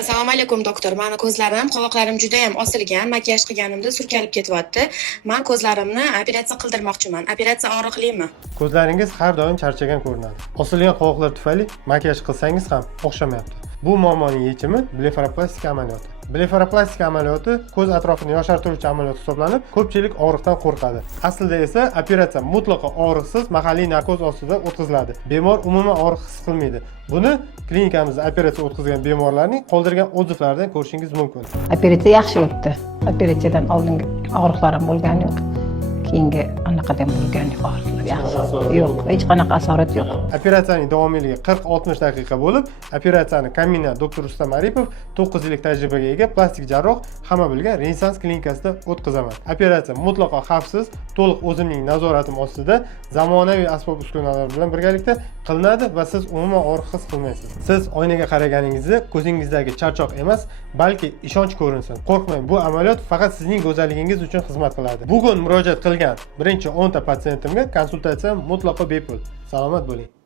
Assalomu alaykum doktor. Mani ko'zlarim, qovoqlarim juda ham osilgan. Makiyaj qilganimda surkalib ketyapti. Men ko'zlarimni operatsiya qildirmoqchiman. Operatsiya og'riqlimi? Ko'zlaringiz har doim charchagan ko'rinadi. Osilgan qovoqlar tufayli makiyaj qilsangiz ham o'xshamayapti. Bu muammoning yechimi blefaroplastika amaliyoti. Blefaroplastika amaliyoti ko'z atrofini yoshartiruvchi amaliyot hisoblanib, ko'pchilik og'riqdan qo'rqadi. Aslida esa operatsiya mutlaqo og'riqsiz mahalliy narkoz ostida o'tkaziladi. Bemor umuman og'riq his qilmaydi. Buni klinikamizda operatsiya o'tkazgan bemorlarning qoldirgan otзывlaridan ko'rishingiz mumkin. Operatsiya yaxshi o'tdi. Operatsiyadan oldingi og'riqlarim bo'lgani yo'q. Keyingi anaqadan bo'lgani og'riqlar yaxshi. Yo'q, hech qanaqa asorat yo'q. Operatsiyaning davomiyligi 40-60 daqiqa bo'lib, operatsiyani Kamina doktor Rustam Aripov 9 yillik tajribaga ega plastik jarroh hamma bilgan Renessans klinikasida o'tkazaman. Operatsiya mutlaqo xavfsiz, to'liq o'zimning nazoratim ostida, zamonaviy asbob-uskunalar bilan birgalikda qilinadi va siz umuman og'riq his qilmaysiz. Siz oynaga qaraganingizda ko'zingizdagi charchoq emas, balki ishonch ko'rinsin. Qo'rqmang, bu amaliyot faqat sizning go'zalligingiz uchun xizmat qiladi. Bugun murojaat qilgan birinchi 10 ta patsientimga konsultatsiya mutlaqo bepul. Salomat bo'ling.